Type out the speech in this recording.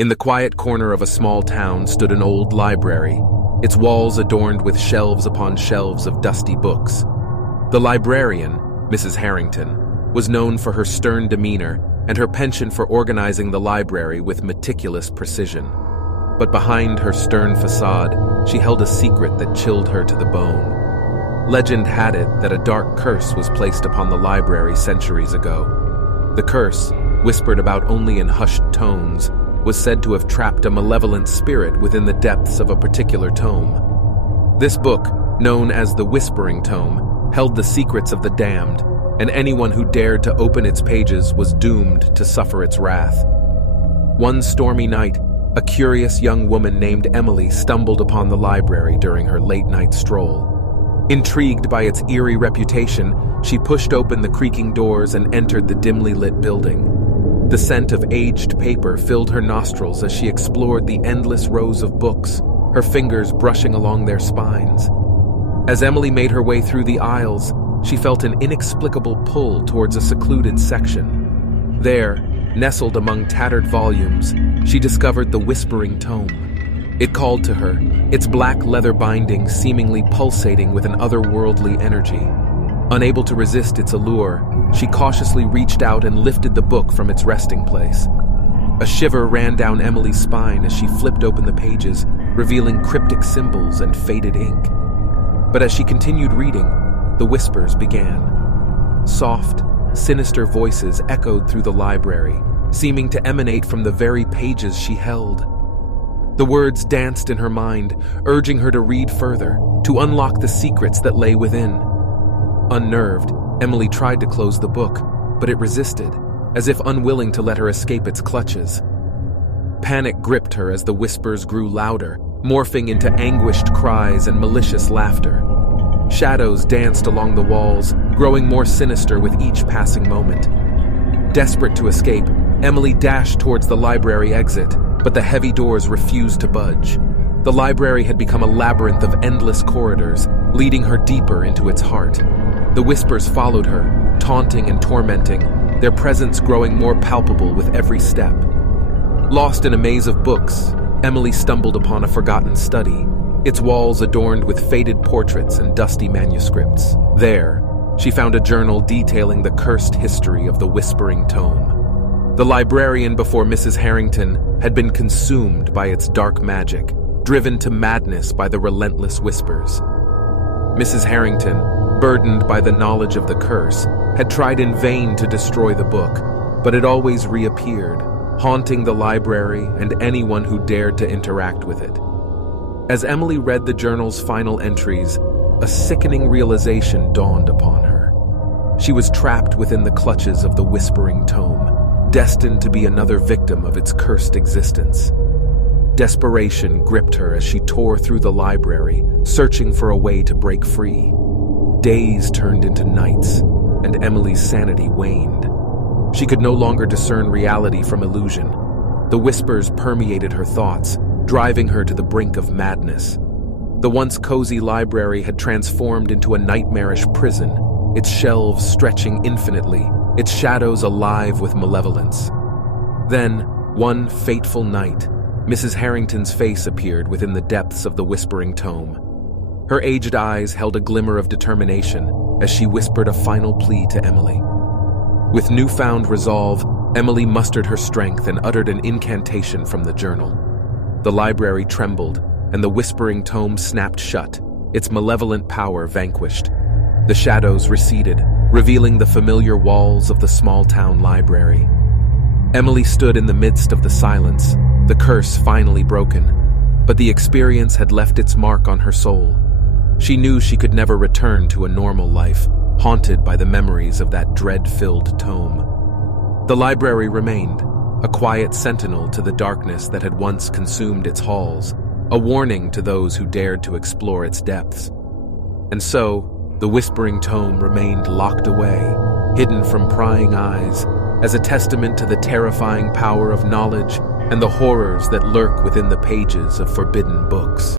In the quiet corner of a small town stood an old library, its walls adorned with shelves upon shelves of dusty books. The librarian, Mrs. Harrington, was known for her stern demeanor and her penchant for organizing the library with meticulous precision. But behind her stern facade, she held a secret that chilled her to the bone. Legend had it that a dark curse was placed upon the library centuries ago. The curse, whispered about only in hushed tones, was said to have trapped a malevolent spirit within the depths of a particular tome. This book, known as the Whispering Tome, held the secrets of the damned, and anyone who dared to open its pages was doomed to suffer its wrath. One stormy night, a curious young woman named Emily stumbled upon the library during her late-night stroll. Intrigued by its eerie reputation, she pushed open the creaking doors and entered the dimly lit building. The scent of aged paper filled her nostrils as she explored the endless rows of books, her fingers brushing along their spines. As Emily made her way through the aisles, she felt an inexplicable pull towards a secluded section. There, nestled among tattered volumes, she discovered the Whispering Tome. It called to her, its black leather binding seemingly pulsating with an otherworldly energy. Unable to resist its allure, she cautiously reached out and lifted the book from its resting place. A shiver ran down Emily's spine as she flipped open the pages, revealing cryptic symbols and faded ink. But as she continued reading, the whispers began. Soft, sinister voices echoed through the library, seeming to emanate from the very pages she held. The words danced in her mind, urging her to read further, to unlock the secrets that lay within. Unnerved, Emily tried to close the book, but it resisted, as if unwilling to let her escape its clutches. Panic gripped her as the whispers grew louder, morphing into anguished cries and malicious laughter. Shadows danced along the walls, growing more sinister with each passing moment. Desperate to escape, Emily dashed towards the library exit, but the heavy doors refused to budge. The library had become a labyrinth of endless corridors, leading her deeper into its heart. The whispers followed her, taunting and tormenting, their presence growing more palpable with every step. Lost in a maze of books, Emily stumbled upon a forgotten study, its walls adorned with faded portraits and dusty manuscripts. There, she found a journal detailing the cursed history of the Whispering Tome. The librarian before Mrs. Harrington had been consumed by its dark magic, driven to madness by the relentless whispers. Mrs. Harrington, burdened by the knowledge of the curse, had tried in vain to destroy the book, but it always reappeared, haunting the library and anyone who dared to interact with it. As Emily read the journal's final entries, a sickening realization dawned upon her. She was trapped within the clutches of the Whispering Tome, destined to be another victim of its cursed existence. Desperation gripped her as she tore through the library, searching for a way to break free. Days turned into nights, and Emily's sanity waned. She could no longer discern reality from illusion. The whispers permeated her thoughts, driving her to the brink of madness. The once cozy library had transformed into a nightmarish prison, its shelves stretching infinitely, its shadows alive with malevolence. Then, one fateful night, Mrs. Harrington's face appeared within the depths of the Whispering Tome. Her aged eyes held a glimmer of determination as she whispered a final plea to Emily. With newfound resolve, Emily mustered her strength and uttered an incantation from the journal. The library trembled, and the Whispering Tome snapped shut, its malevolent power vanquished. The shadows receded, revealing the familiar walls of the small-town library. Emily stood in the midst of the silence, the curse finally broken, but the experience had left its mark on her soul. She knew she could never return to a normal life, haunted by the memories of that dread-filled tome. The library remained, a quiet sentinel to the darkness that had once consumed its halls, a warning to those who dared to explore its depths. And so, the Whispering Tome remained locked away, hidden from prying eyes, as a testament to the terrifying power of knowledge and the horrors that lurk within the pages of forbidden books.